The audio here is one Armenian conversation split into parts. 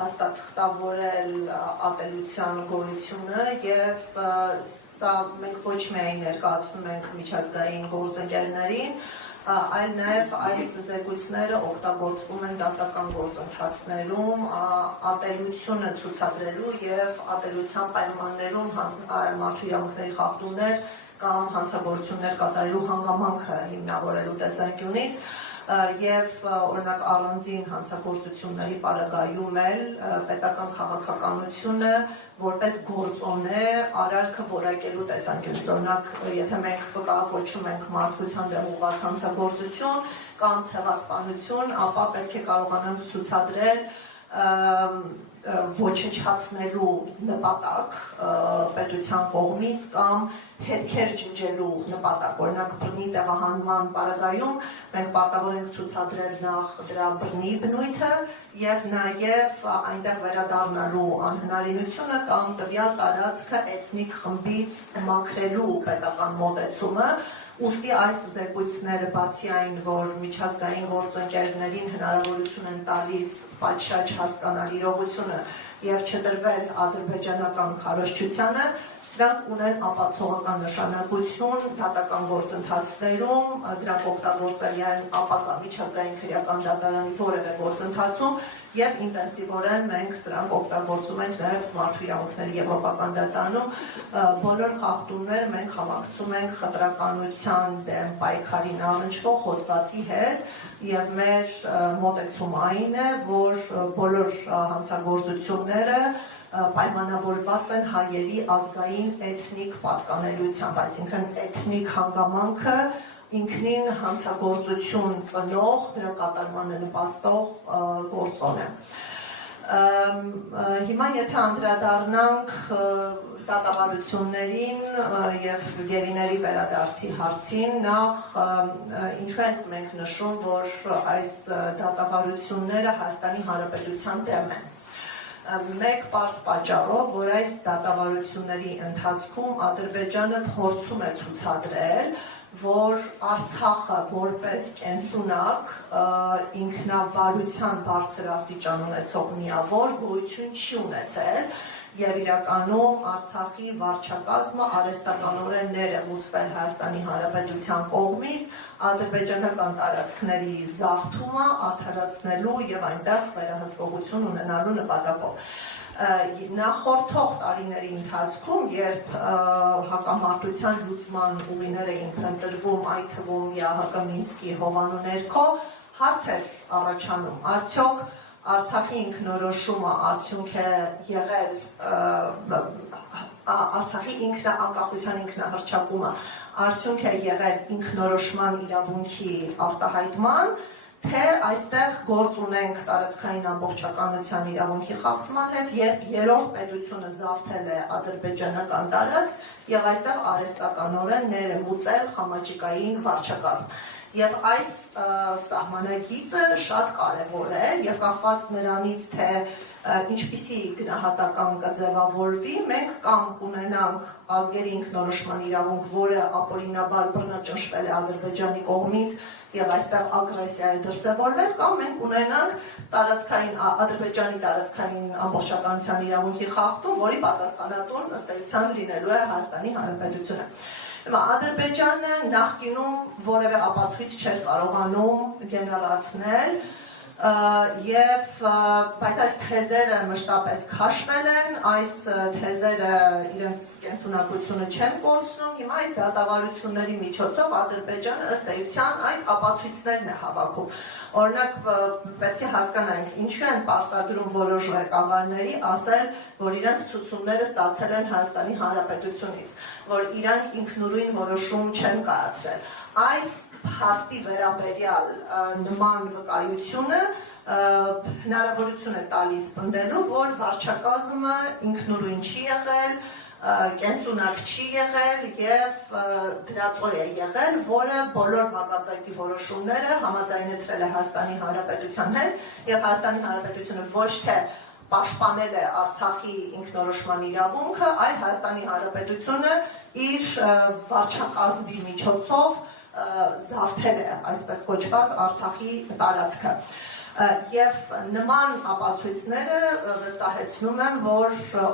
հաստատ խտավորել ատելության գոյությունը եւ սա մենք ոչ միայն ներկայացնում ենք միջազգային գործընկերներին, այլ նաև այս զեկույցները օգտագործվում են դատական գործընթացներում ատելությունը ցուցադրելու եւ ատելության պայմաններում մարդու իրավունքների խախտումներ կամ հանցագործություններ կատարելու հանգամանքը հիմնավորելու տեսանկյունից եւ օրինակ առանձին հանցագործությունների պարագայում էլ պետական քաղաքականությունը որպես գործոն է արարքը որակելու տեսանկյունից օրինակ եթե մենք վկայակոչում ենք մարդկության դեմ ուղղված հանցագործություն կամ ցեղասպանություն ապա պետք է կարողանանք ցուցադրել ոչնչացնելու նպատակ պետության կողմից կամ հետքեր ջնջելու նպատակ օրինակ բռնի տեղահանման պարագայում մենք պարտավոր ենք ցուցադրել նախ դրա բռնի բնույթը եւ նաեւ այնտեղ վերադառնալու անհնարինությունը կամ տվյալ տարածքը էթնիկ խմբից մաքրելու պետական մոտեցումը ուստի այս զեկույցները բացի այն որ միջազգային գործընկերներին հնարավորություն են տալիս պատշաճ հասկանալ իրողությունը եւ չտրվել ադրբեջանական քարոզչությանը դրանք ունեն ապացուցողական նշանակություն դատական գործընթացներում դրանք օգտագործելի են ապակա միջազգային քրեական դատարանի որևէ գործընթացում եւ ինտենսիվորեն մենք սրանք օգտագործում ենք նաեւ մարդու իրավունքների եվրոպական դատարանում բոլոր խախտումները մենք համակցում ենք խտրականության դեմ պայքարին առնչվող հոդվածի հետ եւ մեր մոտեցումը այն է որ բոլոր հանցագործությունները պայմանավորված են հայերի ազգային էթնիկ պատկանելիությամբ, այսինքն էթնիկ հանգամանքը ինքնին հանցագործություն ծնող, դրա կատարմանը նպաստող գործոն է։ Հիմա եթե անդրադառնանք դատավարություններին եւ գերիների վերադարձի հարցին, նախ ինչու ենք մենք նշում, որ այս դատավարությունները Հայաստանի Հանրապետության դեմ են։ Մեկ պարզ պատճառով, որ այս դատավարությունների ընթացքում Ադրբեջանը փորձում է ցուցադրել, որ Արցախը որպես կենսունակ ինքնավարության բարձր աստիճան ունեցող միավոր գոյություն չի ունեցել եւ իրականում Արցախի վարչակազմը արհեստականորեն ներմուծվել Հայաստանի Հանրապետության կողմից ադրբեջանական տարածքների զարթումը արդարացնելու եւ այնտեղ վերահսկողություն ունենալու նպատակով։ Նախորդող տարիների ընթացքում, երբ հակամարտության լուծման ուղիներ էին ընտրվում, այդ թվում ԵԱՀԿ Մինսկի հովանու ներքո, հարց էր առաջանում, արդյոք Արցախի ինքնորոշումը արդյունք է եղել Արցախի անկախության ինքնահռչակումը արդյունք է եղել ինքնորոշման իրավունքի արտահայտման, թե այստեղ գործ ունենք տարածքային ամբողջականության իրավունքի խախտման հետ, երբ երրորդ պետությունը զավթել է ադրբեջանական տարածք եւ այստեղ արհեստականորեն ներմուծել խամաճիկային վարչակազմ։ Եվ այս սահմանագիծը շատ կարևոր է եւ կախված նրանից, թե ինչպիսի գնահատական կձևավորվի, մենք կամ կունենանք ազգերի ինքնորոշման իրավունք, որը ապօրինաբար բռնաճնշվել է Ադրբեջանի կողմից եւ այստեղ ագրեսիա է դրսեւորվել, կամ մենք ունենանք Ադրբեջանի տարածքային ամբողջականության իրավունքի խախտում, որի պատասխանատուն ըստ էության լինելու է Հայաստանի Հանրապետությունը։ Ադրբեջանը նախկինում որևէ ապացույց չէր կարողանում գեներացնել բայց այս թեզերը մշտապես քաշվել են, այս թեզերը իրենց կենսունակությունը չեն կորցնում, հիմա այս դատավարությունների միջոցով Ադրբեջանը ըստ էության այդ ապացույցներն է հավաքում։ Օրինակ պետք է հասկանանք, ինչու են պարտադրում որոշ ղեկավարների ասել, որ իրանք ցուցումները ստացել են Հայաստանի Հանրապետությունից, որ իրանք ինքնուրույն որոշում չեն կայացրել։ Այս փաստի վերաբերյալ նման վկայությունը հնարավորություն է տալիս պնդելու, որ վարչակազմը ինքնուրույն չի եղել, կենսունակ չի եղել եւ դրածո է եղել, որը բոլոր մակարդակի որոշումները համաձայնեցրել է Հայաստանի Հանրապետության հետ եւ Հայաստանի Հանրապետությունը ոչ թե պաշտպանել է Արցախի ինքնորոշման իրավունքը, այլ Հայաստանի Հանրապետությունը իր վարչակազմի միջոցով զավթել է այսպես կոչված Արցախի տարածքը։ Եվ նման ապացույցները վստահեցնում են, որ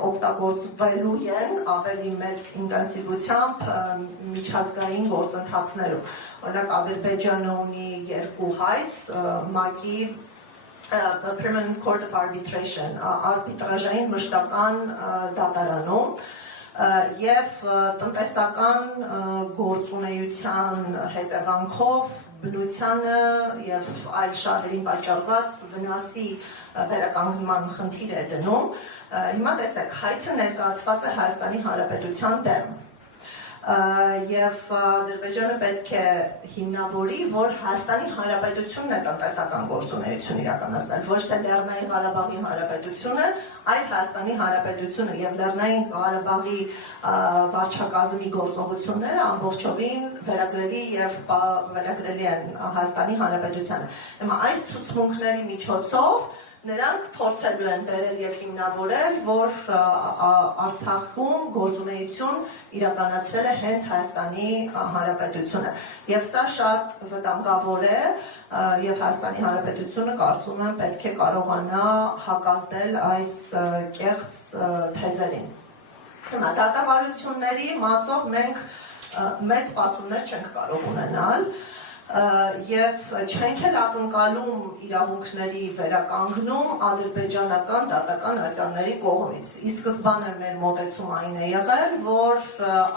օգտագործվելու են ավելի մեծ ինտենսիվությամբ միջազգային գործընթացներում։ Օրինակ Ադրբեջանը ունի 2 հայց, ՄԱԿ-ի Permanent Court of Arbitration, արբիտրաժային մշտական դատարանում, եւ տնտեսական գործունեության հետևանքով բնությանը եւ այլ շահերին պատճառված վնասի վերականգնման խնդիր է դնում։ Հիմա տեսեք, հայցը ներկայացված է Հայաստանի Հանրապետության դեմ։ Եվ Ադրբեջանը պետք է հիմնավորի, որ Հայաստանի Հանրապետությունն է տնտեսական գործունեություն իրականացնել, ոչ թե Լեռնային Ղարաբաղի Հանրապետությունը, այլ Հայաստանի Հանրապետությունը եւ Լեռնային Ղարաբաղի վարչակազմի գործողությունները ամբողջովին վերագրելի եւ վերագրելի են Հայաստանի Հանրապետությանը։ Հիմա այս ցուցմունքների միջոցով նրանք փորձելու են բերել եւ հիմնավորել, որ Արցախում գործունեություն իրականացրել է հենց Հայաստանի Հանրապետությունը։ Եվ սա շատ վտանգավոր է, եւ Հայաստանի Հանրապետությունը կարծում եմ պետք է կարողանա հակազդել այս կեղծ թեզերին։ Հիմա դատավարությունների մասով մենք մեծ սպասումներ չենք կարող ունենալ։ Եվ չենք էլ ակնկալում իրավունքների վերականգնում ադրբեջանական դատական ատյանների կողմից։ Ի սկզբանե մեր մոտեցումը այն է եղել, որ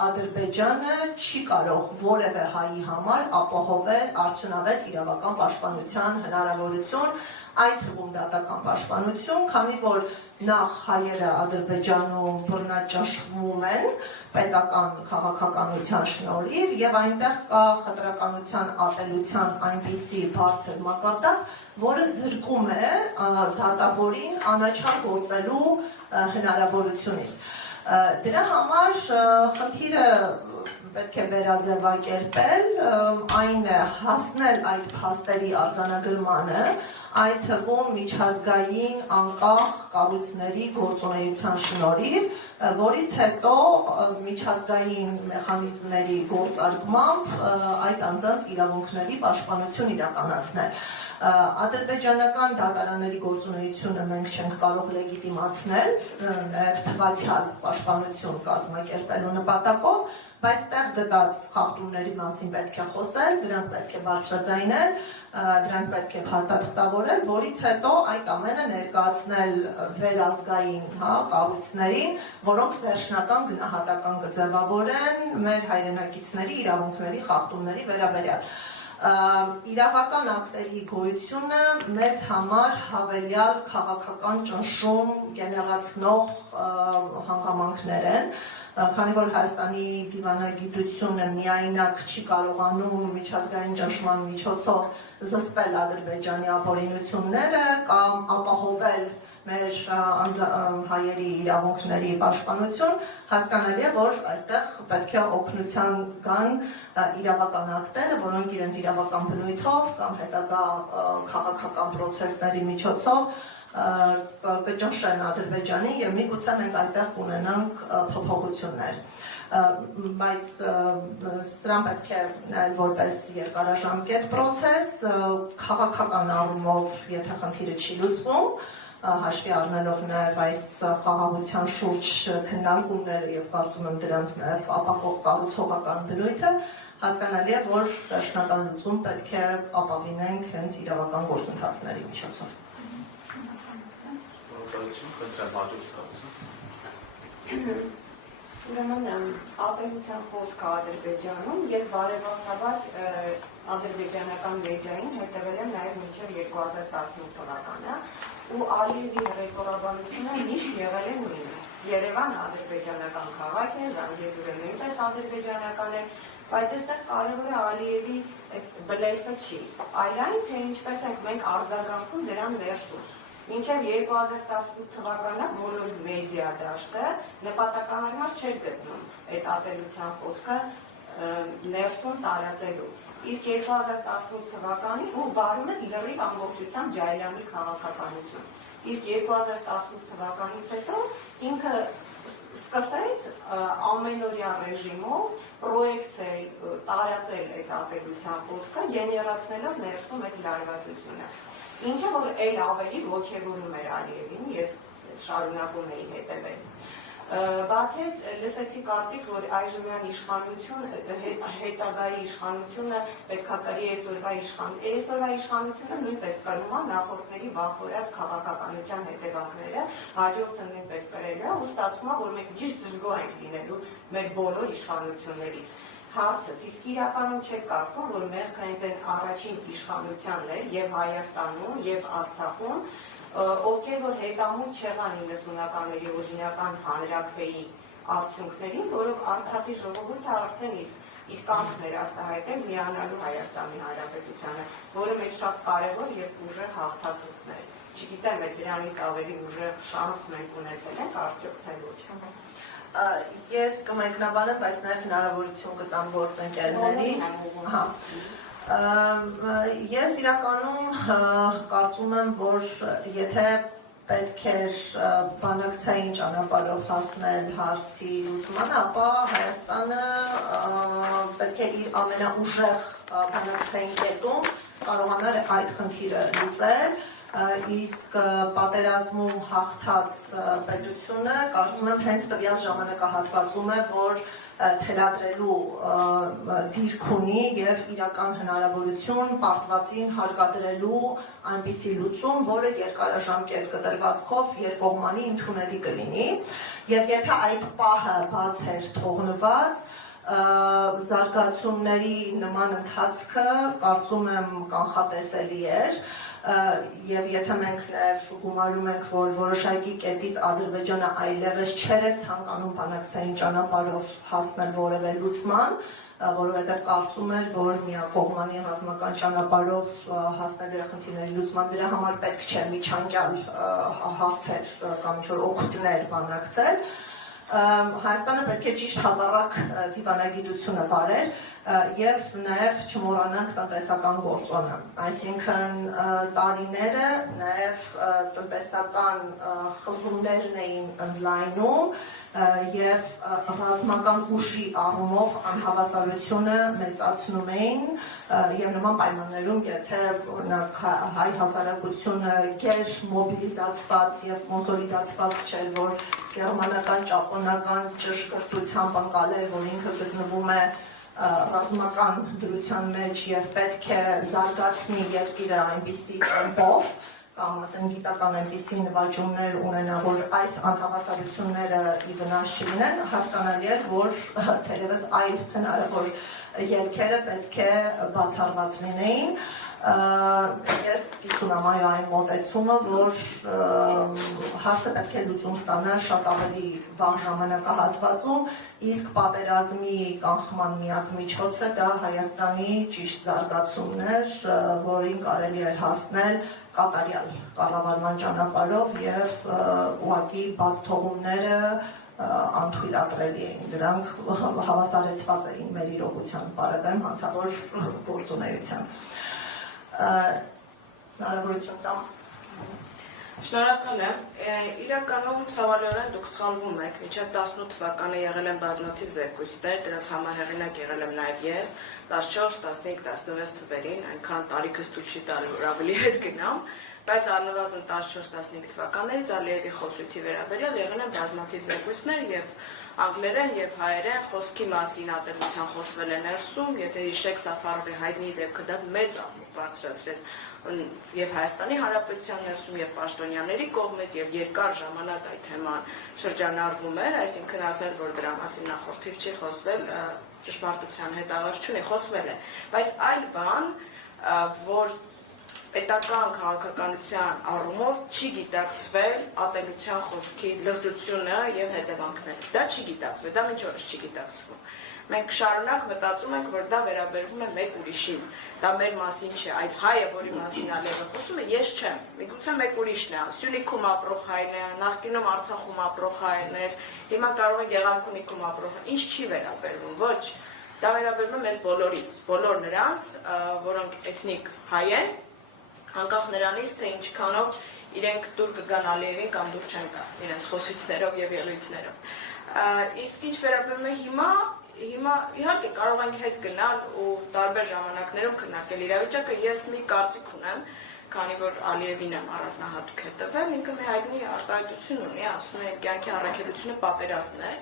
Ադրբեջանը չի կարող որևէ հայի համար ապահովել արդյունավետ իրավական պաշտպանության հնարավորություն, այդ թվում դատական պաշտպանություն, քանի որ նախ հայերը Ադրբեջանում բռնաճնշվում են պետական քաղաքականության շնորհիվ եւ այնտեղ կա խտրականության ատելության այնպիսի բարձր մակարդակ, որը զրկում է դատավորին անաչառ գործելու հնարավորությունից։ Դրա համար խնդիրը պետք է վերաձևակերպել, այն է հասնել այդ փաստերի արձանագրմանը, այդ թվում միջազգային անկախ կառույցների գործունեության շնորհիվ, որից հետո միջազգային մեխանիզմների գործարկմամբ այդ անձանց իրավունքների պաշտպանություն իրականացնել։ Ադրբեջանական դատարանների գործունեությունը մենք չենք կարող լեգիտիմացնել թվացյալ պաշտպանություն կազմակերպելու նպատակով, բայց տեղ գտած խախտումների մասին պետք է խոսել, դրանք պետք է բարձրաձայնել, դրանք պետք է հաստատվորել, որից հետո այդ ամենը ներկայացնել վերազգային կառույցներին, որոնք վերջնական գնահատական կձևավորեն մեր հայրենակիցների իրավունքների խախտումների վերաբերյալ։ Իրավական ակտերի գոյությունը մեզ համար հավելյալ քաղաքական ճնշում գեներացնող հանգամանքներ են, քանի որ Հայաստանի դիվանագիտությունը միայնակ չի կարողանում միջազգային ճնշման միջոցով զսպել Ադրբեջանի ապօրինությունները կամ ապահովել մեր հայերի իրավունքների պաշտպանություն, հասկանալի է, որ այստեղ պետք է օգնության գան իրավական ակտերը, որոնք իրենց իրավական բնույթով կամ հետագա քաղաքական պրոցեսների միջոցով կճնշեն Ադրբեջանի եւ միգուցե մենք այդտեղ կունենանք փոփոխություններ։ Բայց սրան պետք է նայել որպես երկարաժամկետ պրոցես, քաղաքական առումով, եթե խնդիրը չի լուծվում, հաշվի առնելով նաև այս խաղաղության շուրջ քննարկումները եւ կարծում եմ դրանց նաև ապահով կառուցողական բնույթը, հասկանալի է, որ վերջնական լուծում պետք է ապավինենք հենց իրավական գործընթացների միջոցով։ Ուրեմն ատելության խոսքը Ադրբեջանում ես բարեբախտաբար ադրբեջանական մեդիային հետևել եմ նաև մինչև 2018 թվականը ու Ալիևի հռետորաբանությունը միշտ եղել է նույնը։ Երևանը ադրբեջանական քաղաք է, Զանգեզուրը նույնպես ադրբեջանական է, բայց այստեղ կարևորը Ալիևի բլեֆը չի, այլ այն, թե ինչպես ենք մենք արձագանքում դրան ներսում։ Մինչև 2018 թվականը բոլոր մեդիա դաշտը նպատակահարմար չէր գտնում այդ ատելության խոսքը ներսում տարածելու։ Իսկ 2018 թվականին ու վարում է լրիվ ամբողջությամբ Ջայլանի քաղաքականություն։ Իսկ 2018 թվականից հետո ինքը սկսեց ամենօրյա ռեժիմով պրոյեկցել, տարածել այդ ատելության խոսքը, գեներացնելով ներսում այդ լարվածությունը։ Ինչը որ այլ ավելի ոգևորում էր Ալիևին, ես շարունակում էի հետևել։ Բացի այդ լսեցի կարծիք, որ այժմյան իշխանություն, հետագայի իշխանությունը պետք է կրի այսօրվա իշխանությունը նույնպես կրում է նախորդների վախորած քաղաքականության հետևանքները, հաջորդը նույնպես կրել է ու ստացվում է, որ մենք ճիշտ դժգոհ ենք լինելու մեր բոլոր իշխանություններից։ Հարցս, իսկ իրականում չեք կարծում, որ մեղքը հենց այն առաջին իշխանությանն էր եւ Հայաստանում եւ Արցախում, ովքեր որ հետամուտ չեղան 90-ականների օրինական հանրաքվեի արդյունքներին, որով Արցախի ժողովուրդը արդեն իր կամքն էր արտահայտել միանալու Հայաստանի Հանրապետությանը, որը մեծ շատ կարևոր եւ ուժեղ հաղթանակն էր։ Չգիտեմ, դրանից ավելի ուժեղ շանս մենք ունեցել ենք, արդյոք թե ոչ։ Ես կմեկնաբանեմ, բայց նաև հնարավորություն կտամ գործընկերներից։ Ես իրականում կարծում եմ, որ եթե պետք էր բանակցային ճանապարհով հասնել հարցի լուծմանը, ապա Հայաստանը պետք է իր ամենաուժեղ բանակցային կետում կարողանար այդ խնդիրը լուծել, իսկ պատերազմում հաղթած պետությունը կարծում եմ հենց տվյալ ժամանակահատվածում է, որ թելադրելու դիրք ունի եւ իրական հնարավորություն պարտվածին հարկադրելու այնպիսի լուծում, որը երկարաժամկետ կտրվածքով երկկողմանի ընդունելի կլինի, եւ եթե այդ պահը բաց էր թողնված, զարգացումների նման ընթացքը կարծում եմ կանխատեսելի էր, եւ եթե մենք նաև գումարում ենք, որ որոշակի կետից Ադրբեջանը այլևս չէր ցանկանում բանակցային ճանապարհով հասնել որևէ լուծման, որովհետև կարծում էր, որ միակողմանի ռազմական ճանապարհով հասնելու խնդիրների լուծման դրա համար պետք չէ միջանկյալ հարցեր կամ ինչ-որ օգուտներ բանակցել։ Հայաստանը պետք է ճիշտ հակառակ դիվանագիտությունը վարեր եւ նաեւ չմոռանանք տնտեսական գործոնը, այսինքն տարիները նաեւ տնտեսական խզումներն էին ընդլայնում եւ ռազմական ուժի առումով անհավասարությունը մեծացնում էին եւ նման պայմաններում եթե օրինակ հայ հասարակությունը գեր մոբիլիզացված եւ կոնսոլիդացված չէր, որ գերմանական ճապոնական ճշգրտությամբ անցալեր, որ ինքը գտնվում է ռազմական դրության մեջ եւ պետք է զարգացնի երկիրը այնպիսի տեմպով կամ ասեն գիտական այնպիսի նվաճումներ ունենա, որ այս անհավասարությունները ի վնաս չլինեն, հասկանալի է, որ թերևս այլ հնարավոր ելքերը պետք է բացառված լինեին։ Ես կիսում եմ այն մոտեցումը, որ հարցը պետք է լուծում ստանա շատ ավելի վաղ ժամանակահատվածում, իսկ պատերազմի կանխման միակ միջոցը դա Հայաստանի ճիշտ զարգացումն էր, որին կարելի էր հասնել կատարյալ կառավարման ճանապարհով եւ ուղղակի բաց թողումները անթույլատրելի էին, դրանք հավասարեցված էին մեր իրողության բարեբեմ հանցավոր գործունեության։ Հնարավորություն տամ։ Շնորհակալ եմ։ Իրականում ցավալիորեն դուք սխալվում եք, մինչև 18 թվականը եղել են բազմաթիվ զեկույցներ, դրանց համահեղինակ եղել եմ նաև ես, 14, 15, 16 թվերին, այնքան տարիքս ցույց չի տալու, որ ավելի հետ գնամ, բայց առնվազն 14-15 թվականներից Ալիևի խոսույթի վերաբերյալ եղել են բազմաթիվ զեկույցներ եւ անգլերեն եւ հայերեն խոսքի մասին ատելության խոսվել է ներսում, եթե հիշեք Սաֆարովի հայտնի դեպքը դա մեծ աղմուկ բարձրացրեց եւ Հայաստանի Հանրապետության ներսում եւ պաշտոնյաների կողմից եւ երկար ժամանակ այդ թեման շրջանառվում էր, այսինքն ասել, որ դրա մասին նախորդիվ չի խոսվել, ճշմարտության հետ աղերս չունի, խոսվել է, բայց այլ բան, որ պետական քաղաքականության առումով չի գիտակցվել ատելության խոսքի լրջությունը եւ հետևանքները։ Դա չի գիտակցվել, դա մինչ օրս չի գիտակցվում։ Մենք շարունակ մտածում ենք, որ դա վերաբերվում է մեկ ուրիշին։ Դա մեր մասին չէ, այդ հայը, որի մասին Ալիևը խոսում է, ես չեմ։ Միգուցե մեկ ուրիշն է, Սյունիքում ապրող հայն է, նախկինում Արցախում ապրող հայն էր, հիմա կարող է Գեղանկունիքում ապրող։ Ինչ չի վերաբերվում, ոչ։ Դա վերաբերվում է մեզ բոլորիս, բոլոր նրանց, որոնք էթնիկ հայ են, անկախ նրանից, թե ինչքանով իրենք դուր կգան Ալիևին կամ դուր չեն գա իրենց խոսույցներով եւ ելույթներով։ Իսկ ինչ վերաբերում է հիմա իհարկե կարող ենք հետ գնալ ու տարբեր ժամանակներում քննարկել իրավիճակը, ես մի կարծիք ունեմ, քանի որ Ալիևին եմ առանձնահատուկ հետևել, ինքը մի հայտնի արտահայտություն ունի, ասում է կյանքի առաքելությունը պատերազմն է,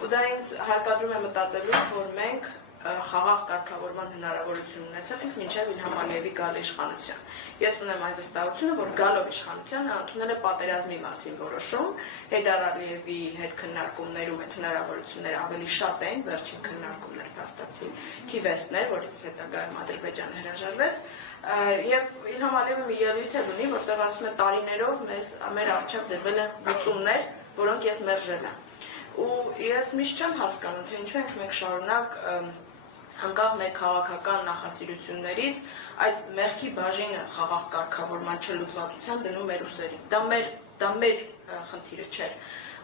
ու դա ինձ հարկադրում է մտածելու, որ մենք խաղաղ կարգավորման հնարավորություն ունեցել ենք մինչև Իլհամ Ալիևի գալը իշխանության։ Ես ունեմ այն վստահությունը, որ գալով իշխանության նա ընդունել է պատերազմի մասին որոշում, Հեյդար Ալիևի հետ քննարկումներում այդ հնարավորությունները ավելի շատ էին, վերջին քննարկումներ փաստացի քիվեստներ, որից հետագայում Ադրբեջանը հրաժարվեց, եւ Իլհամ Ալիևը մի ելույթ է ունի, որտեղ ասում է տարիներով մեր առջև դրվել են լուծումներ, որոնք ես մերժել եմ։ Ու ես միշտ չեմ հասկանում, թե ինչու ենք մենք շարունակ անկախ մեր քաղաքական նախասիրություններից այդ մեղքի բաժինը խաղաղ կարգավորման չլուծվածության դնում մեր ուսերին։ Դա մեր խնդիրը չէր։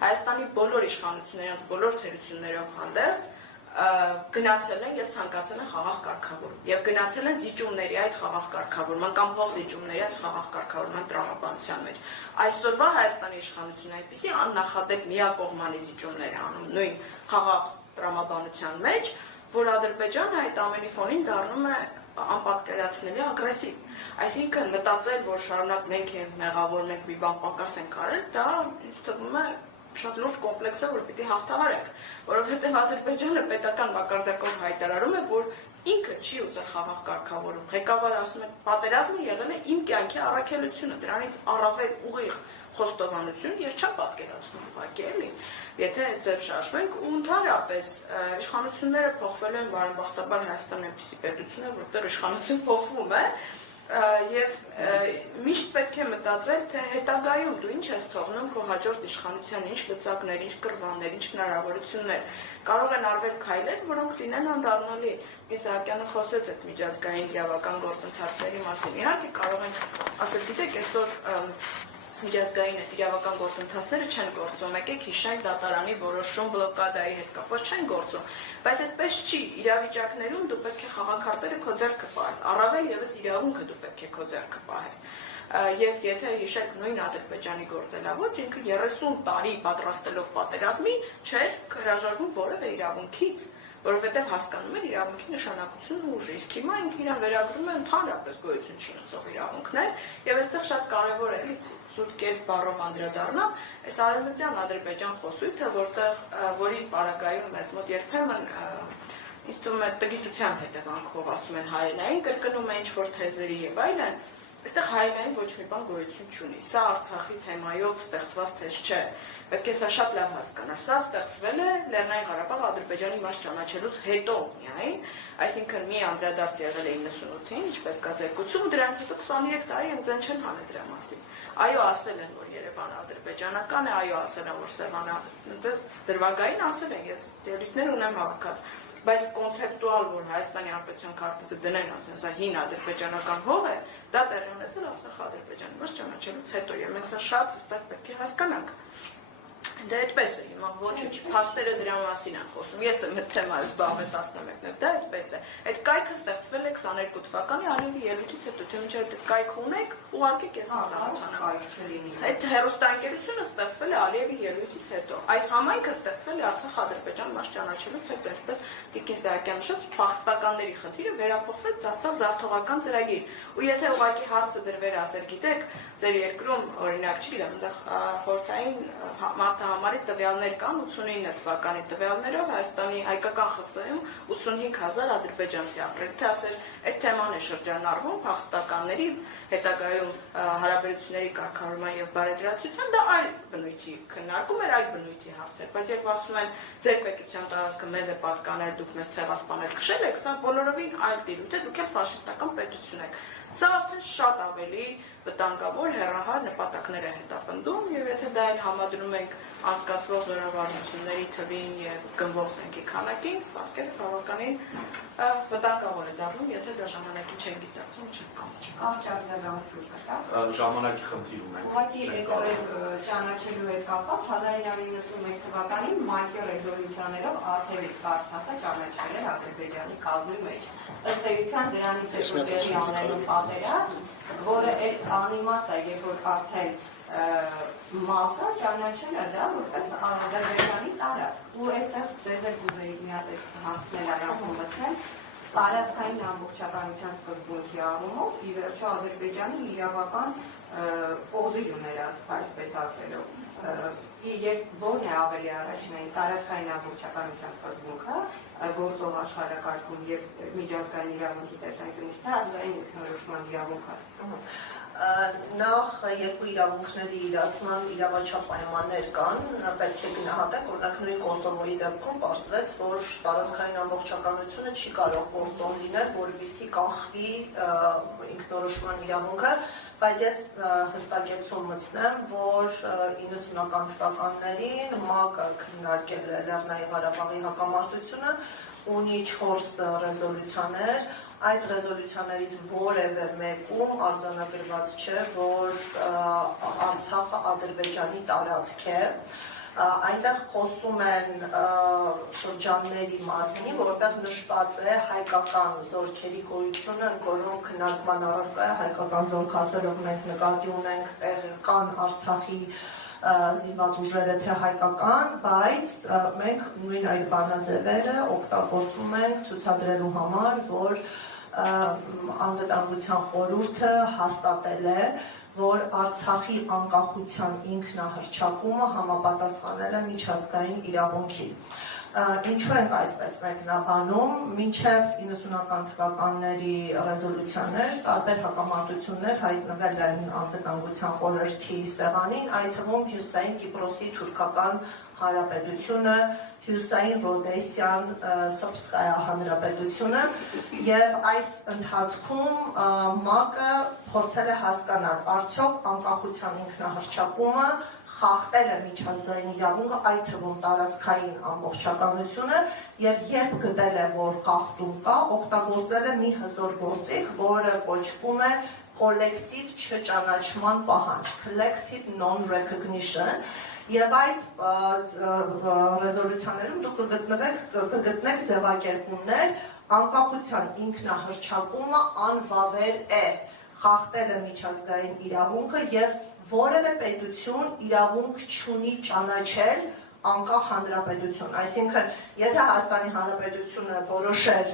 Հայաստանի բոլոր իշխանություններից, բոլոր թերություններով հանդերձ գնացել են եւ ցանկացել են խաղաղ կարգավորում եւ գնացել են զիջումների այդ խաղաղ կարգավորման կամ փող զիջումների այդ խաղաղ կարգավորման տրամաբանության մեջ։ Այսօրվա Հայաստանի իշխանությունը այդպիսի աննախադեպ միակողմանի զիջումներ է անում նույն խաղաղ տրամաբանության մեջ, որ Ադրբեջանը այդ ամենի ֆոնին դառնում է անպատկերացնելի ագրեսիվ։ Այսինքն մտածել, որ շարունակ մենք մեղավոր ենք մի բան պակաս ենք արել, դա ինձ թվում է շատ լուրջ կոմպլեքս է, որ պիտի հաղթահարենք, որովհետև Ադրբեջանը պետական մակարդակով հայտարարում է, որ ինքը չի ուզել խաղաղ կարգավորում։ Ղեկավարը ասում է, պատերազմը եղել է իմ կյանքի առաքելությունը, դրանից առավել ուղիղ խոստովանություն ես չեմ պատկերացնում ուղղակի էլի։ Եթե այդ ձև շարժվենք ու ընդհանրապես իշխանությունները փոխվել են, բարեբախտաբար Հայաստանը այնպիսի պետություն է, որտեղ իշխանություն փոխվում է, եւ միշտ պետք է մտածել, թե հետագայում դու ինչ ես թողնում քո հաջորդ իշխանության, ինչ լծակներ, ինչ կռվաններ, ինչ հնարավորություններ։ Կարող են արվել քայլեր, որոնք լինեն անդառնալի։ Իսահակյանը խոսեց այդ միջազգային իրավական գործընթացների մասին։ Իհարկե կարող են ասել, գիտեք, այսօր միջազգային իրավական գործընթացները չեն գործում, եկեք հիշենք դատարանի որոշում բլոկադայի հետ կապված չեն գործում, բայց այդպես չի, իրավիճակներում դու պետք է խաղաքարտերը քո ձեռքը պահես, առավել եւս իրավունքը դու պետք է քո ձեռքը պահես։ Եվ եթե հիշեք նույն Ադրբեջանի գործելավոճ, ինքը 30 տարի պատրաստելով պատերազմի չէր հրաժարվում որևէ իրավունքից, որովհետև հասկանում էր իրավունքի նշանակությունն ու ուժը, իսկ հիմա ինքը իրան վերագրում է ընդհանրապես գոյություն չունեցող իրավունքներ, եւ այստեղ շատ կարեւոր է սուտ կես բառով անդրադառնամ, այս արևմտյան Ադրբեջան խոսույթը, որի պարագայում մեզ մոտ երբեմն ինձ թվում է տգիտության հետևանքով ասում են հայերենային, կրկնում է ինչ-որ թեզերի եւ այլն, այստեղ հայերենային ոչ մի բան գոյություն չունի։ Սա Արցախի թեմայով ստեղծված թեզ չէ։ Պետք է սա շատ լավ հասկանալ։ Սա ստեղծվել է Լեռնային Ղարաբաղ Ադրբեջանի մաս ճանաչելուց հետո միայն, այսինքն մի անդրադարձ եղել է 98-ին, ինչպես կա զեկուցում, դրանից հետո 23 տարի են ձեն չեն հանել դրա մասին։ Այո, ասել են, որ Երևանը ադրբեջանական է, այո, ասել են, որ Սևանը, այնպես դրվագային ասել են, ես ելույթներ ունեմ հավաքած, բայց կոնցեպտուալ, որ Հայաստանի Հանրապետության քարտեզը դնեն, ասեն, սա հին ադրբեջանական հող է, դա տեղի ունեցել Արցախ-Ադրբեջանի մաս ճանաչելուց հետո, եւ մենք սա շատ հստակ պետք է հասկանանք։ Դա այդպես է, հիմա ոչինչ, փաստերը դրա մասին են խոսում։ Ես եմ այդ թեմայով զբաղվել 11-ով, դա այդպես է։ Այդ կայքը ստեղծվել է 22 թվականի Ալիևի ելույթից հետո, թե մինչև այդ կայքը ունեք, ուղարկեք ես ծանոթանամ։ Այդ հեռուստաընկերությունը ստեղծվել է Ալիևի ելույթից հետո։ Այդ համայնքը ստեղծվել է Արցախ-Ադրբեջան մաս ճանաչելուց հետո, ինչպես Տիկին Սահակյանը նշեց, փախստականների խնդիրը վերափոխվեց դարձավ զարթողական ծրագիր։ Ու եթե ուղղակի հարցը դրվեր ասել, գիտեք, ձեր երկրում օրինակ չգիտեմ, այնտեղ խորհրդային համարի տվյալներ կան 89 թվականի տվյալներով Հայաստանի հայկական ԽՍՀ-ում 85000 ադրբեջանցի ապրել, թե ասել այդ թեման է շրջանառվում փախստականների հետագայում հարաբերությունների կարգավորման եւ բարեդրացության, դա այլ բնույթի քննարկում էր, այլ բնույթի հարց էր, բայց երբ ասում են ձեր պետության տարածքը մեզ է պատկանել, դուք մեզ ցեղասպանել քշել եք, սա բոլորովին այլ տիրույթ է, դուք էլ ֆաշիստական պետություն եք։ Սա արդեն շատ ավելի վտանգավոր հեռահար նպատակներ է հետապնդում եւ եթե դա էլ համադրում ենք անցկացվող զորավարժությունների թվին եւ գնվող զենքի քանակին, պատկերը բավականին վտանգավոր է դառնում, եթե դա ժամանակին չեն գիտակցում, չեն կանչում։ Կարճ արձագանքություն կտա։ Ժամանակի խնդիր ունենք։ Ուղղակի այդ ճանաչելու հետ կապված 1991 թվականին մայթի ռեզոլյուցիաներով Արցախից Արցախը ճանաչել էր Ադրբեջանի կազմի մեջ։ Ըստ էության դրանից հետո տեղի անելու պատերազմ, որը այդ անիմաստ է, երբ որ արդեն Մալտա ճանաչել է դա որպես Ադրբեջանի տարածք։ Ու այստեղ ձեզ էլ կուզեի մի հատ հարցնել արամ մտցնել, տարածքային ամբողջականության սկզբունքի առումով ի վերջո Ադրբեջանի իրավական օզիր ուներ, այսպես ասելով, եւ որն է ավելի առաջնային տարածքային ամբողջականության սկզբունքը գործող աշխարհակարգում եւ միջազգային իրավունքի տեսանկյունից, թե ազգային ինքնորոշման իրավունքը։ Նախ երկու իրավունքների իրացման իրավաչափ պայմաններ կան, պետք է գնահատենք, օրինակ նույն Կոսովոյի դեպքում պարզվեց, որ տարածքային ամբողջականությունը չի կարող գործոն լինել, որովհետեւ կանխվի ինքնորոշման իրավունքը, բայց ես հստակեցում մտցնեմ, որ 90-ական թվականներին ՄԱԿ-ը քննարկել է Լեռնային Ղարաբաղի հակամարտությունը, ունի 4 ռեզոլյուցիաներ, այդ ռեզոլյուցիաներից որևէ մեկում արձանագրված չէ, որ Արցախը Ադրբեջանի տարածք է, այնտեղ խոսում են շրջանների մասին, որտեղ նշված է հայկական զորքերի գոյությունը, որոնք քննարկման առարկա է, հայկական զորքասերով մենք նկատի ունենք տեղական Արցախի զինված ուժերը թե հայկական, բայց մենք նույն այդ բանաձևերը օգտագործում ենք ցուցադրելու համար, որ Անվտանգության խորհուրդը հաստատել է, որ Արցախի անկախության ինքնահռչակումը համապատասխանել է միջազգային իրավունքին։ Ինչու ենք այդպես մեկնաբանում, մինչև 90-ական թվականների ռեզոլյուցիաներ, տարբեր հակամարտություններ հայտնվել են Անվտանգության խորհրդի սեղանին, այդ թվում Հյուսիսային Կիպրոսի թուրքական հանրապետությունը, Հյուսիսային Ռոդեսիան Սրբսկայա հանրապետությունը, եւ այս ընթացքում ՄԱԿ-ը փորձել է հասկանալ, արդյոք անկախության ինքնահռչակումը խախտել է միջազգային իրավունքը, այդ թվում տարածքային ամբողջականությունը, եւ երբ գտել է, որ խախտում կա, օգտագործել է մի հզոր գործիք, որը կոչվում է կոլեկտիվ չճանաչման պահանջ, collective non-recognition, եւ այդ ռեզոլյուցիաներում դուք կգտնեք ձևակերպումներ, անկախության ինքնահռչակումը անվավեր է, խախտել է միջազգային իրավունքը եւ որևէ պետություն իրավունք չունի ճանաչել անկախ հանրապետություն, այսինքն եթե Հայաստանի Հանրապետությունը որոշեր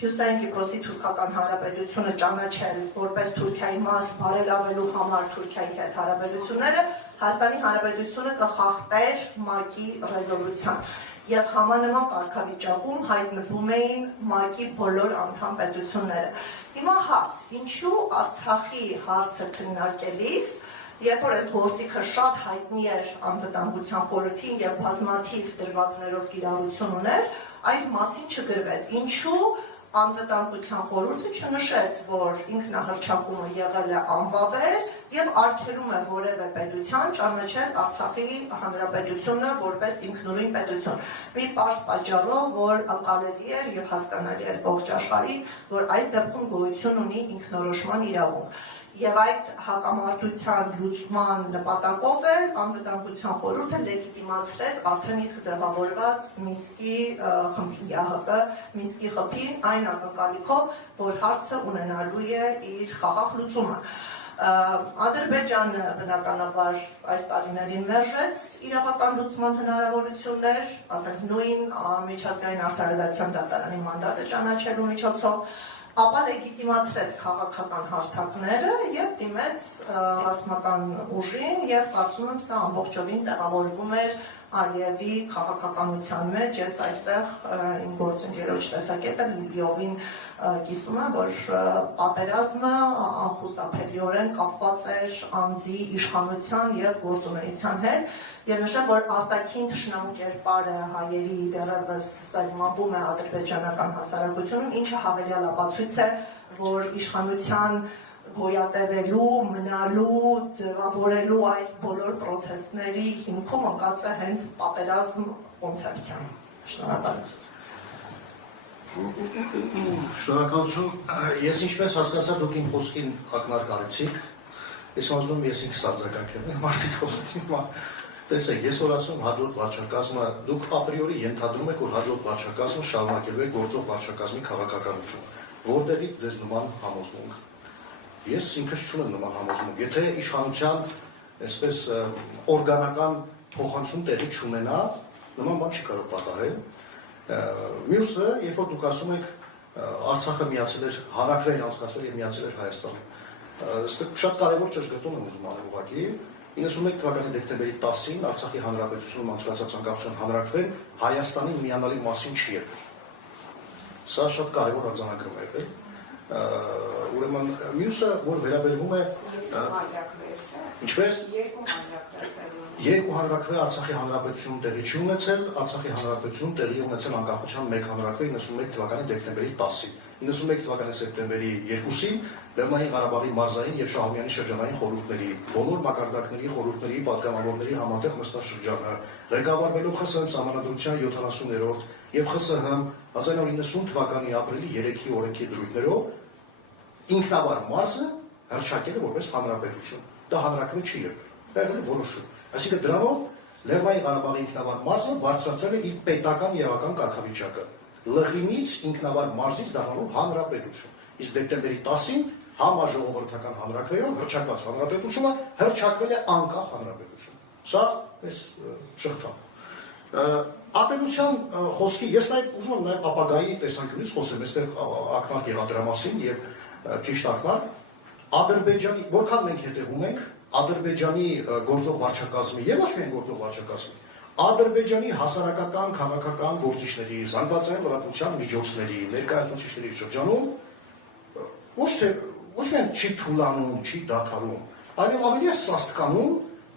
Հյուսիսային Կիպրոսի թուրքական հանրապետությունը ճանաչել որպես Թուրքիայի մաս բարելավելու համար Թուրքիայի հետ հարաբերությունները, Հայաստանի Հանրապետությունը կխախտեր ՄԱԿ-ի ռեզոլյուցիան եւ համանման կարգավիճակում հայտնվում էին ՄԱԿ-ի բոլոր անդամ պետությունները։ Հիմա հարց, ինչու Արցախի հարցը քննարկելիս, երբ որ այս գործիքը շատ հայտնի էր Անվտանգության խորհրդին եւ բազմաթիվ դրվագներով կիրառություն ուներ, այդ մասին չգրվեց։ Ինչու Անվտանգության խորհուրդը չնշեց, որ ինքնահռչակումը եղել է անվավեր եւ արգելում է որևէ պետության ճանաչել Արցախի հանրապետությունը որպես ինքնուրույն պետություն։ Մի պարզ պատճառով, որ ակալելի է եւ հասկանալի է ողջ աշխարհին, որ այս դեպքում գոյություն ունի ինքնորոշման իրավունք։ Եվ այդ հակամարտության լուծման նպատակով է Անվտանգության խորհուրդը լեգիտիմացրեց արդեն իսկ ձևավորված Մինսկի խմբի ՀՀԿ Մինսկի խմբին այն ակնկալիքով, որ հարցը ունենալու է իր խաղաղ լուծումը։ Ադրբեջանը բնականաբար այս տարիներին մերժեց իրավական լուծման հնարավորություններ, ասենք նույն միջազգային արդարադատության դատարանի մանդատը ճանաչելու միջոցով, ապա լեգիտիմացրեց քաղաքական հարթակները եւ դիմեց ռազմական ուժին եւ կարծում եմ սա ամբողջովին տեղավորվում էր Ալիևի քաղաքականության մեջ, ես այստեղ իմ գործընկերոջ տեսակետը լիովին կիսում եմ, որ պատերազմը անխուսափելիորեն կապված էր անձի իշխանության եւ գործունեության հետ եւ նշեմ, որ արտաքին թշնամու կերպարը հայերի դեռևս սահմանվում է ադրբեջանական հասարակությունում, ինչը հավելյալ ապացույց է, որ իշխանության գոյատևելու, մնալու, ձևավորելու այս բոլոր պրոցեսների հիմքում ընկած է հենց պատերազմ կոնցեպցիան։ Շնորհակալություն։ Շնորհակալություն։ Ես ինչպես հասկացա, դուք իմ խոսքին ակնարկ արեցիք։ Ես ասում եմ, ես ինքս արձագանքել եմ մարդիկ խոսեցին։ Տեսեք, ես որ ասում հաջորդ վարչակազմը, դուք ապրիորի ենթադրում եք, որ հաջորդ վարչակազմը շարունակելու է գործող վարչակազմի քաղաքականություն, որտեղից ձեզ նման համոզմունք։ Ես ինքս չունեմ նման համոզմունք։ Եթե իշխանության այսպես օրգանական փոխանցում տեղի չունենա, նման բան չի կարող պատահել։ Մյուսը, երբ որ դուք ասում եք Արցախը միացել էր հանրաքվեին անցկացրել եւ միացել էր Հայաստանը։ Շատ կարևոր ճշգրտում եմ ուզում անել ուղղակի 91 թվականի դեկտեմբերի 10-ին Արցախի հանրապետությունում անցկացած անկախության հանրաքվեն Հայաստանին միանալի մասին չի եղել։ Սա շատ կարևոր արձանագրում է եղել։ Ուրեմն մյուսը, որ վերաբերվում է ինչպես երկու հանրաքվե Արցախի հանրապետությունում տեղի չի ունեցել, Արցախի հանրապետությունում տեղի ունեցել անկախության մեկ հանրաքվե 91 թվականի դեկտեմբերի 10-ին, 91 թվականի սեպտեմբերի 2-ին Լեռնային Ղարաբաղի մարզային եւ Շահումյանի շրջանային խորհուրդների բոլոր մակարդակների խորհուրդների պատգամավորների համատեղ նստաշրջանը ղեկավարվելով ԽՍՀՄ Սահմանադրության 70-րդ եւ ԽՍՀՄ 1990 թվականի ապրիլի 3-ի օրենքի դրույթներով ինքնավար մարզը հռչակել է որպես հանրապետություն։ Դա հանրաքվե չի եղել։ Դա եղել է որոշում։ Այսինքն դրանով Լեռնային Ղարաբաղի ինքնավար մարզը բարձրացել է իր պետական իրավական կարգավիճակը։ Լղիմից ինքնավար մարզից դառնալու հանրապետություն։ Իսկ դեկտեմբերի 10-ին համաժողովրդական հանրաքվեով հռչակված հանրապետությունը հռչակվել է անկախ հանրապետություն։ Սա էս շղթա։ Ատելության խոսքի ես նաև ուզում եմ նաև ապագայի տեսանկյունից խոսեմ, այստեղ ակնարկ եղավ դրա մասին եւ ճիշտ ակնարկ Ադրբեջանի, որքան մենք հետևում ենք Ադրբեջանի գործող վարչակազմի եւ ոչ միայն գործող վարչակազմի, Ադրբեջանի հասարակական, քաղաքական գործիչների, զանգվածային լրատվության միջոցների, ներկայացուցիչների շրջանում ոչ միայն չի թուլանում, չի դադարում, այլև ավելի է սաստկանում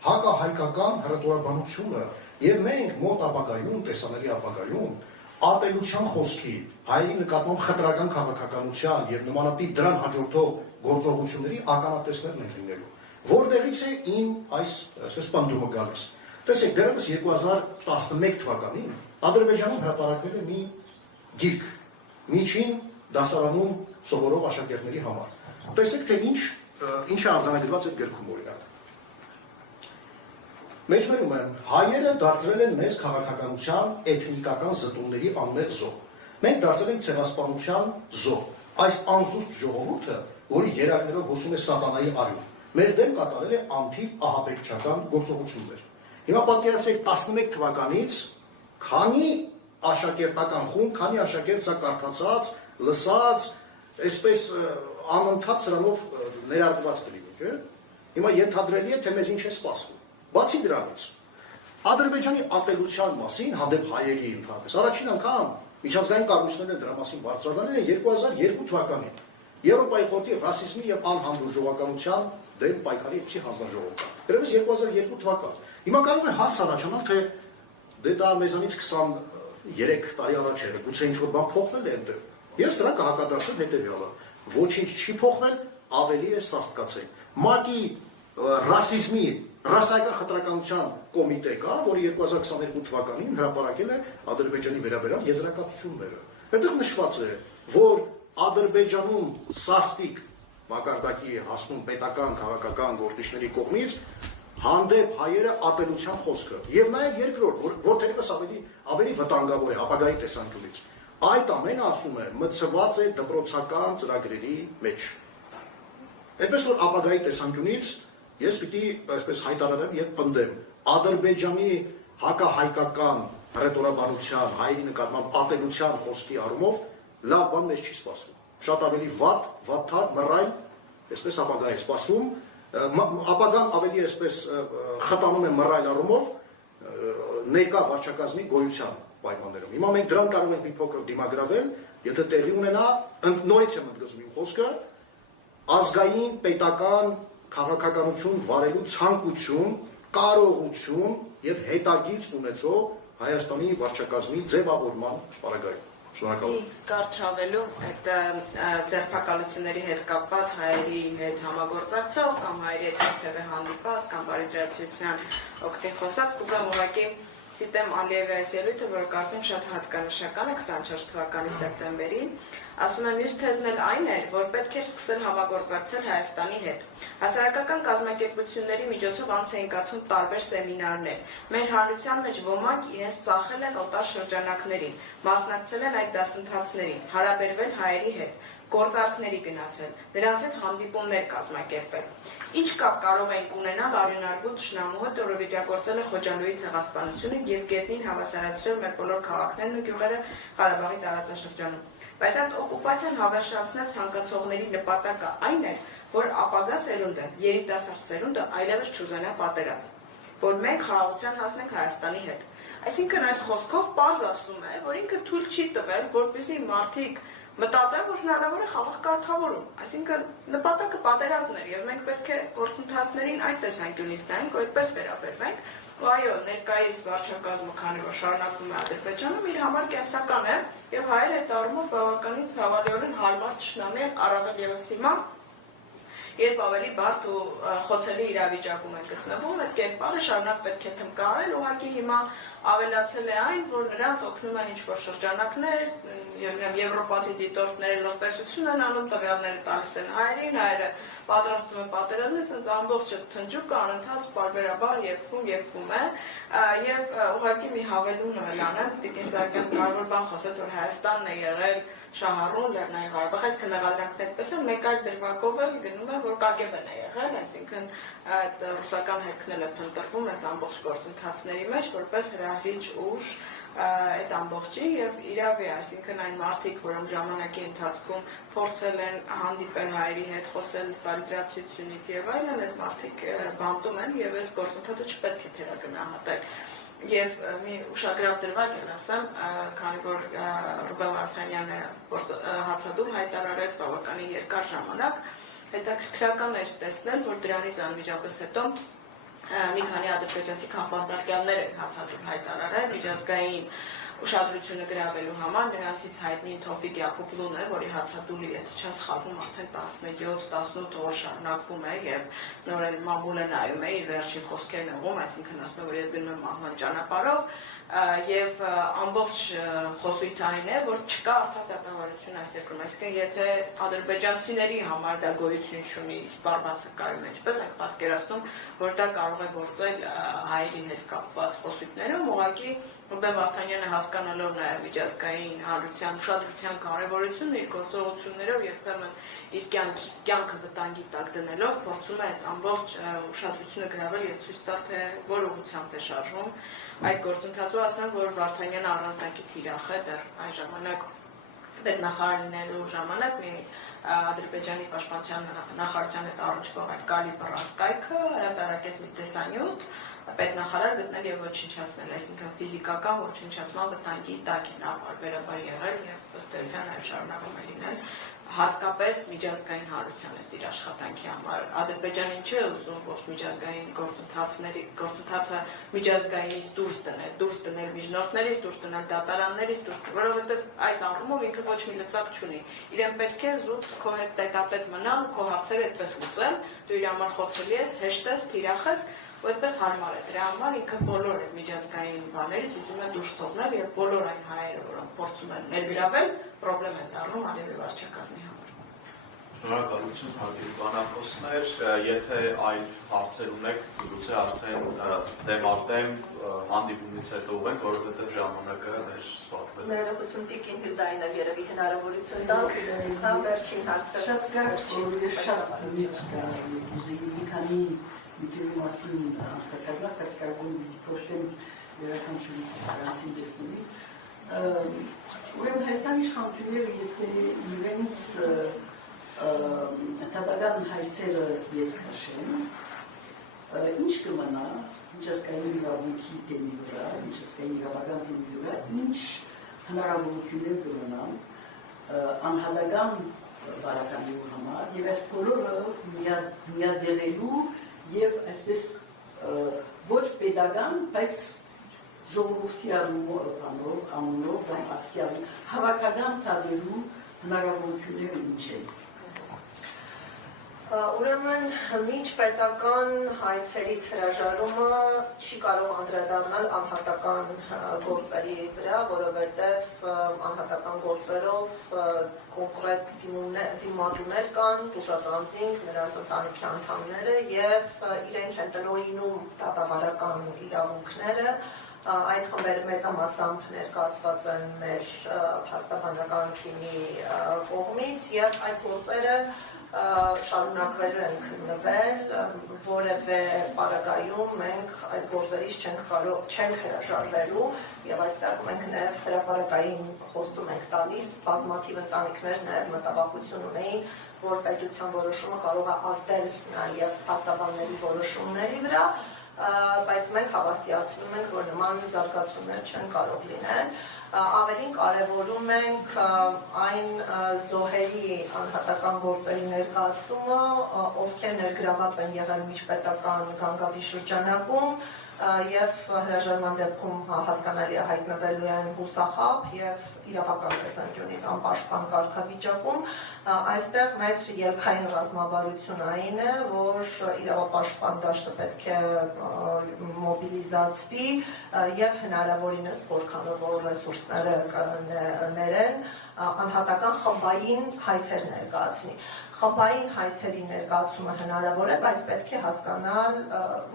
հակահայկական հռետորաբանությունը եւ մենք մոտ ապագայում, տեսանելի ապագայում ատելության խոսքի, հայերի նկատմամբ խտրական քաղաքականության եւ նմանատիպ դրան հաջորդող գործողությունների ականատեսներն են լինելու։ Որտեղից է իմ այս այսպես պնդումը գալիս։ Տեսեք, դեռևս 2011 թվականին Ադրբեջանում հրապարակվել է մի գիրք միջին դասարանում սովորող աշակերտների համար։ Տեսեք, թե ինչ է արձանագրված այդ գրքում օրինակ։ Մեջբերում եմ, հայերը դարձրել են մեզ քաղաքականության էթնիկական զտումների անմեղ զոհ։ Մենք դարձել ենք ցեղասպանության զոհ։ Այս անզուսպ ժողովուրդը, որի երակներով հոսում է սատանայի արյուն, մեր դեմ կատարել է անթիվ ահաբեկչական գործողություններ։ Հիմա պատկերացրեք 11 թվականից քանի աշակերտական խումբ, քանի աշակերտ սա կարդացած, լսած, այսպես անընդհատ սրանով ներարկված կլինի, չէ՞։ Հիմա ենթադրելի է, թե մեզ ինչ է սպասվում։ Բացի դրանից, Ադրբեջանի ատելության մասին հանդեպ հայերի ընդհանրապես առաջին անգամ միջազգային կառույցներն են դրա մասին բարձրացնել են 2002 թվականին Եվրոպայի խորհրդի ռասիզմի եւ անհանդուրժողականության դեմ պայքարի հանձնաժողով կա։ Դեռևս 2002 թվական։ Հիմա կարող է հարց առաջանալ, թե դե դա մեզանից 23 տարի առաջ էր, գուցե ինչ-որ բան փոխվել է այնտեղ։ Ես դրա կհակադարձեմ հետեւյալը. ոչինչ չի փոխվել, ավելի է սաստկացել։ ՄԱԿ-ի ռասիզմի ռասայական խտրականության կոմիտե կա, որը 2022 թվականին հրապարակել է Ադրբեջանի վերաբերյալ եզրակացությունները։ Այդտեղ նշված է, որ Ադրբեջանում սաստիկ մակարդակի է հասնում պետական քաղաքական գործիչների կողմից հանդեպ հայերը ատելության խոսքը։ Եվ նաև երկրորդ, որ թերևս ավելի վտանգավոր է ապագայի տեսանկյունից։ Այդ ամենը ասում է մցված է դպրոցական ծրագրերի մեջ։ Այդպես որ ապագայի տեսանկյունից ես պիտի այսպես հայտարարեմ եւ պնդեմ Ադրբեջանի հակահայկական հռետորաբանության, հայերի նկատմամբ ատելության խոսքի առումով լավ բան մեզ չի սպասվում։ Շատ ավելի վատթար, մռայլ, այսպես ապագա է սպասվում, ապագան ավելի այսպես խտանում է մռայլ առումով ներկա վարչակազմի գոյության պայմաններում։ Հիմա մենք դրան կարող ենք մի փոքր դիմագրավել, եթե տեղի ունենա, նորից եմ ընդգծում իմ խոսքը, ազգային, պետական քաղաքականություն վարելու ցանկություն, կարողություն եւ հետագիծ ունեցող Հայաստանի վարչակազմի ձևավորման պարագայում։ Շնորհակալ։ Կարճավելու այդ ձերբակալությունների հետ կապված հայերի հետ համագործակցող կամ հայերի հետ երբևէ հանդիպած կամ բարիդրացիության օգտին խոսած կուզեմ ուղղակի Ցիտեմ Ալիևի այս ելույթը, որ կարծում շատ հատկանշական է 24 թվականի սեպտեմբերին, ասում եմ մյուս թեզն էլ այն էր, որ պետք էր սկսել համագործակցել Հայաստանի հետ։ Հասարակական կազմակերպությունների միջոցով անց էին կացվում տարբեր սեմինարներ։ Մեր հանրության մեջ ոմանք իրենց ծախել են օտար շրջանակներին, մասնակցել են այդ դասընթացներին, հարաբերվել հայերի հետ, գործարքների գնացել, նրանց հետ հանդիպումներ կազմակերպել։ Ինչ կապ կարող ենք ունենալ արյունարբու թշնամու հետ, որը վիճակորձել է Խոջալույի ցեղասպանությունը եւ գետնին հավասարացրել մեր բոլոր քաղաքներն ու գյուղերը Ղարաբաղի տարածաշրջանում։ Բայց այդ օկուպացիան հավերժացնել ցանկացողների նպատակը այն է, որ ապագա սերունդը, երիտասարդ սերունդը այլևս չուզենա պատերազմ, որ մենք խաղաղության հասնենք Հայաստանի հետ։ Այսինքն այս խոսքով պարզ ասում է, որ ինքը թույլ չի տվել, որպեսզի մարդիկ մտածեն, որ հնարավոր է խաղաղ կարգավորում։ Այսինքն նպատակը պատերազմն էր, եւ մենք պետք է գործընթացներին այդ տեսանկյունից նայենք, որ այդպես վերաբերվենք։ Ու այո, ներկայիս վարչակազմը, քանի որ շարունակվում է Ադրբեջանում, իր համար կենսական է եւ հայերը այդ առումով բավականին ցավալիորեն հարմար ճշնամի են, առավել եւս հիմա, երբ ավելի բարդ ու խոցելի իրավիճակում են գտնվում, այդ կերպարը շարունակ պետք է տնկարել, ուղղակի հիմա ավելացել է այն, որ նրանց օգնում են ինչ-որ շրջանակներ, եվրոպացի դիտորդները լոկտեսություն են անում, տվյալները տալիս են հայերին, հայերը պատրաստում են պատերազմի, ասենց ամբողջը թնջուկը անընդհատ պարբերաբար եփվում է, եւ ուղղակի մի հավելում էլ անեմ, Տիկին Սահակյան կարևոր բան խոսեց, որ Հայաստանն է եղել շահառուն Լեռնային Ղարաբաղ, այսինքն մեղադրանքներ պես են, մեկ այլ դրվագով էլ գնում է, որ ԿԳԲ-ն է եղել, այսինքն այդ ռուսական հերքն էլ է փնտրվում այս ամբողջ գործընթացների մեջ, որպես հրահրիչ ուժ այդ ամբողջի եւ իրավ է, այսինքն այն մարդիկ, որոնք ժամանակի ընթացքում փորձել են հանդիպել հայերի հետ, խոսել բարիտրացությունից եւ այլն, այդ մարդիկ բանտում են եւ այս գործընթացը չպետք է թերագնահատել։ Եվ մի ուշագրավ դրվագ եմ ասեմ, քանի որ Ռուբեն Վարդանյանը հացադուլ հայտարարեց բավականին երկար ժամանակ, հետաքրքրական էր տեսնել, որ դրանից անմիջապես հետո մի քանի ադրբեջանցի քաղաքապետարներ են հացադուլ հայտարարել միջազգային ուշադրությունը գրավելու համար, նրանցից հայտնի Թովֆիկ Յակուբլուն է, որի հացադուլի, եթե չեմ սխալվում, արդեն 17-18 օր շարունակվում է եւ նորեն մամուլը նայում է իր վերջին խոսքերն ուղում, այսինքն ասում է, որ ես գնում եմ մահվան ճանապարհով եւ ամբողջ խոսույթը այն է, որ չկա արդար դատավարություն այս երկրում, այսինքն եթե ադրբեջանցիների համար դա գոյություն չունի, իսպառ բացակայում է, ինչպես եք պատկերացնում, որ դա կարող է գործել հայերի հետ կապված խոսույթներում, ուղղակի Ռուբեն Վարդանյանը հասկանալով նաև միջազգային հանրության ուշադրության կարևորությունը իր գործողություններով երբեմն իր կյանքը վտանգի տակ դնելով փորձում է այդ ամբողջ ուշադրությունը գրավել եւ ցույց տալ թե որ ուղղությամբ է շարժվում այդ գործընթացը ասեմ որ Վարդանյանը առանձնակի թիրախ է դեռ այն ժամանակ պետնախարար լինելու ժամանակ մի Ադրբեջանի պաշտպանության նախարարության հետ առնչվող այդ կալիբր ասկայքը հրատարակեց մի տեսանյութ պետնախարար գտնել եւ ոչնչացնել, այսինքն ֆիզիկական ոչնչացման վտանգի տակ է նա բարբերաբար եղել եւ ըստ էության այլ շարունակում է լինել հատկապես միջազգային հանրության հետ իր աշխատանքի համար Ադրբեջանին չի ուզում ոչ միջազգային գործընթացը միջազգայինից դուրս դնել միջնորդներից, դուրս դնել դատարաններից, որովհետեւ այդ առումով ինքը ոչ մի լծակ չունի։ Իրեն պետք է զուտ քո հետ տետատետ մնալ, քո հարցերը այդպես լուծել, դու իր համար խոցելի ես, հեշտ ես, թիրախ ես, ու այդպես հարմար է։ Դրա համար ինքը բոլոր այդ միջազգային բաներից ուզում է դուրս թողնել եւ բոլոր այն հայերը, որոնք փորձում են ներգրավել, խնդրեմ են դառնում Ալիևի վարչակազմի համար։ Շնորհակալություն հարգելի բանախոսներ, եթե այլ հարցեր ունեք, գուցե արդեն դեմարտեմ հանդիպումից հետո ուղենք, որովհետև ժամանակը մեր սպառվել է։ Ներողություն Տիկին Հիլդային եմ երևի հնարավորություն տալ, հա վերջին հարցը։ Շատ քանի Միտի մասին հաստատագրավ, բայց կարծում փորձեմ վերականգնի հարցին տեսնի։ Ուրեմն Հայաստանի իշխանությունները եթե իրենց տվյալական հայցերը երկաշեն, ինչ կմնա միջազգային իրավունքի դեմի վրա, միջազգային իրավական դեմի վրա, ինչ հնարավորություններ կմնան անհատական բարակամի համար եւ այս բոլորը միադեղելու եւ այսպես ոչ pedagogan, բայց ժողովրդի անունով ասկյալ հավաքական տալու հնարավորությունները ինչ են։ Ուրեմն միջ պետական հայցերից հրաժարումը չի կարող անդրադառնալ անհատական գործերի վրա, որովհետև անհատական գործերով կոնկրետ դիմադրումներ կան, տուժած անձինք, նրանց ընտանիքի անդամները եւ իրենք են տնօրինում դատավարական իրավունքները այդ խմբերը մեծամասամբ ներկայացված են մեր փաստաբանական թիմի կողմից եւ այդ գործերը շարունակվելու են քննվել, որևէ պարագայում մենք այդ գործերից չենք հրաժարվելու եւ այստեղ մենք նաեւ հրապարակային խոստում ենք տալիս, բազմաթիվ ընտանիքներ նաեւ մտավախություն ունեին, որ պետության որոշումը կարող է ազդել նաեւ փաստաբանների որոշումների վրա, բայց մենք հավաստիացնում ենք, որ նման զարգացումներ չեն կարող լինել։ Ավելին կարևորում ենք այն զոհերի անհատական գործերի ներկայացումը, ովքեր ներգրաված են եղել միջպետական գանգատի շրջանակում եւ հրաժարման դեպքում հասկանալի է հայտնվելու են հուսախաբ եւ իրավական տեսանկյունից անպաշտպան կարգավիճակում, այստեղ մեր ելքային ռազմավարությունը այն է, որ իրավապաշտպան դաշտը պետք է մոբիլիզացվի եւ հնարավորինս որքանով որ ռեսուրսները ներեն անհատական խմբային հայցեր ներկայացնի։ Խմբային հայցերի ներկայացումը հնարավոր է, բայց պետք է հասկանալ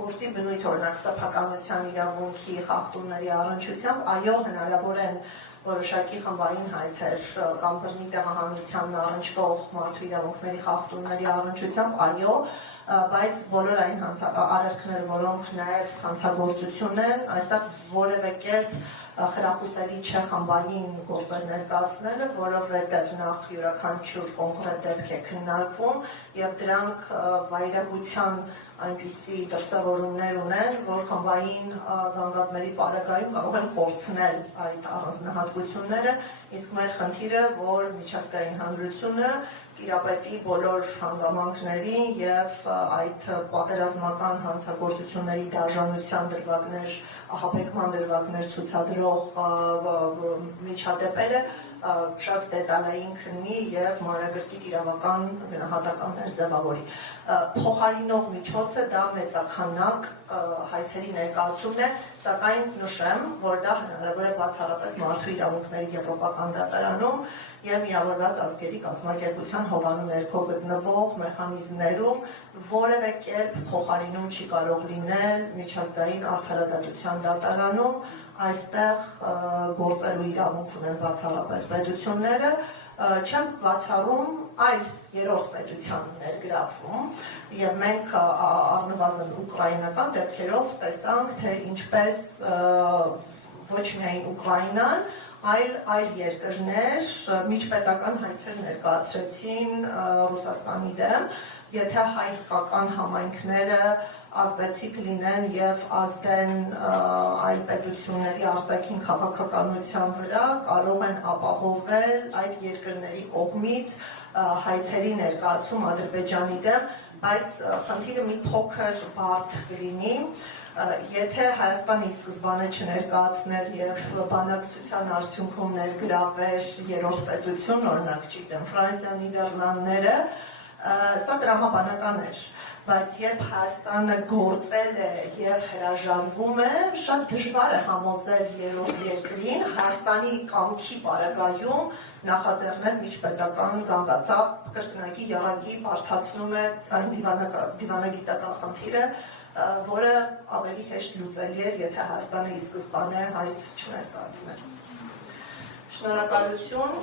գործի բնույթ, օրինակ սեփականության իրավունքի խախտումների առնչությամբ, այո, հնարավոր են որոշակի խմբային հայցեր կամ բռնի տեղահանությանն առնչվող մարդու իրավունքների խախտումների առնչությամբ, այո, բայց բոլոր այն արարքները, որոնք նաև հանցագործություն են, այստեղ որևէ կերպ խրախուսելի չէ խմբային գործեր ներկայացնելը, որովհետև նախ յուրաքանչյուր կոնկրետ դեպք է քննարկվում եւ դրանք վայրագության այնպիսի դրսևորումներ ունեն, որ խմբային գանգատների պարագայում կարող են կորցնել այդ առանձնահատկությունները, իսկ մեր խնդիրը, որ միջազգային հանրությունը տիրապետի բոլոր հանգամանքներին եւ այդ պատերազմական հանցագործությունների դաժանության դրվագներ, ահաբեկման դրվագներ ցուցադրող միջադեպերը շատ դետալային քննի եւ մանրակրկիտ իրավական գնահատականներ ձևավորի։ Փոխարինող միջոցը դա մեծաքանակ հայցերի ներկայացումն է, սակայն նշեմ, որ դա հնարավոր է բացառապես մարդու իրավունքների եվրոպական դատարանում եւ Միավորված ազգերի կազմակերպության հովանու ներքո գտնվող մեխանիզմներում որևէ կերպ փոխարինում չի կարող լինել միջազգային արդարադատության դատարանում, այստեղ գործելու իրավունք ունեն բացառապես պետությունները, չեմ բացառում այլ երրորդ պետության ներգրավում եւ մենք առնվազն ուկրաինական դեպքերով տեսանք, թե ինչպես ոչ միայն Ուկրաինան, այլ երկրներ միջպետական հայցեր ներկայացրեցին Ռուսաստանի դեմ, եթե հայկական համայնքները ազդեցիկ լինեն եւ ազդեն այլ պետությունների արտաքին քաղաքականության վրա, կարող են ապահովել այդ երկրների կողմից հայցերի ներկայացում Ադրբեջանի դեմ, բայց խնդիրը մի փոքր բարդ կլինի, եթե Հայաստանը ի սկզբանե չներկայացներ եւ բանակցության արդյունքում ներգրավեր երրորդ պետություն, օրինակ չգիտեմ, Ֆրանսիան, Նիդերլանդները, սա տրամաբանական էր, բայց երբ Հայաստանը գործել է եւ հրաժարվում է, շատ դժվար է համոզել երրորդ երկրին Հայաստանի կամքի պարագայում նախաձեռնել միջպետական գանգատապ կրկնակի եռագի բարդացնում է այն դիվանագիտական խնդիրը, որը ավելի հեշտ լուծելի է, եթե Հայաստանը ի սկզբանե հայց չներկայացներ։ Շնորհակալություն։